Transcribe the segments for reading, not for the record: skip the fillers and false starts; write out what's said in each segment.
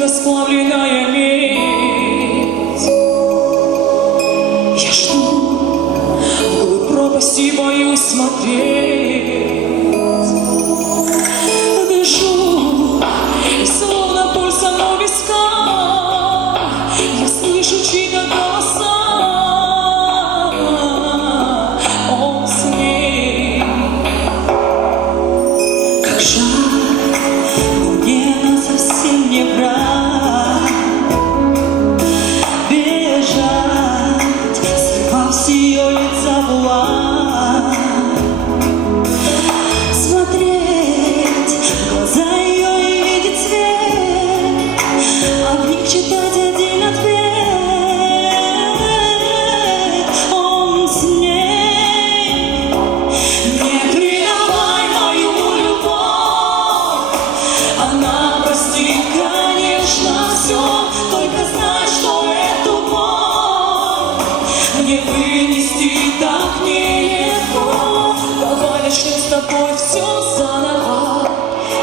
Расплавленная медь. Я жду, вглубь пропасти боюсь смотреть. Дышу, и словно пульсом у виска я слышу чьи-то голоса. Он с ней. Как жаль, но мне она совсем не враг. С ее лица была смотреть в глаза ее и видеть свет, а в них читать один ответ. Он с ней. Не предавай мою любовь, она простит, конечно, все, только знай, что эту боль мне вынести так нелегко. Давай начнем с тобой все заново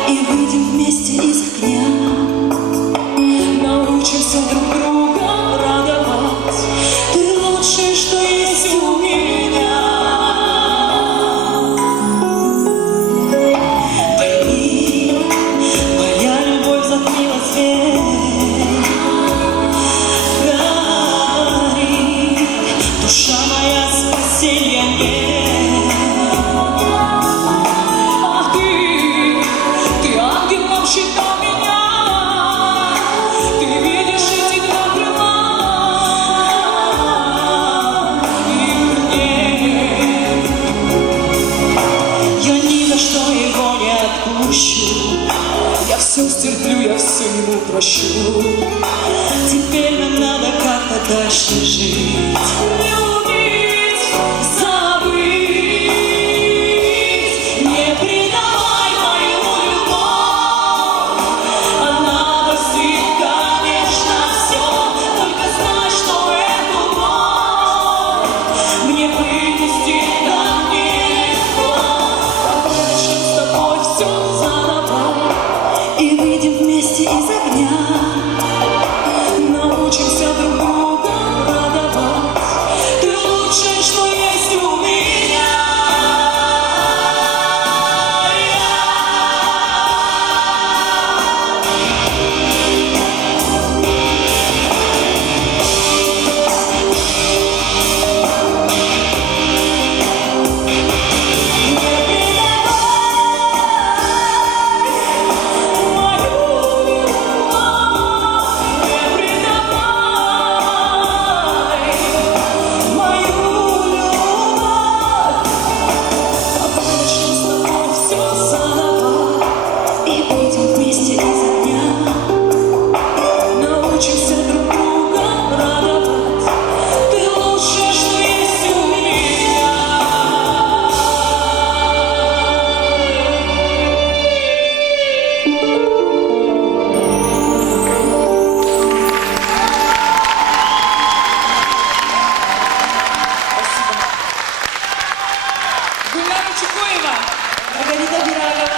и выйдем вместе из огня. Научимся друг друга радовать. Ты лучшее, что есть у меня. Пойми, моя любовь затмила свет. Душа моя, спасенья нет. А ты ангелом считал меня. Ты видишь эти два крыла и мне. Я ни за что его не отпущу. Я все стерплю, я все ему прощу. Теперь нам надо как-то дальше жить. Любить, забыть. Не предавай мою любовь. Она простит, конечно, все. Только знай, что эту боль мне вынести так нелегко. Давай начнем с тобой все заново и выйдем вместе из огня. Научимся друг друга радовать. Ты лучшее, что есть у меня. Маргарита Бирагова.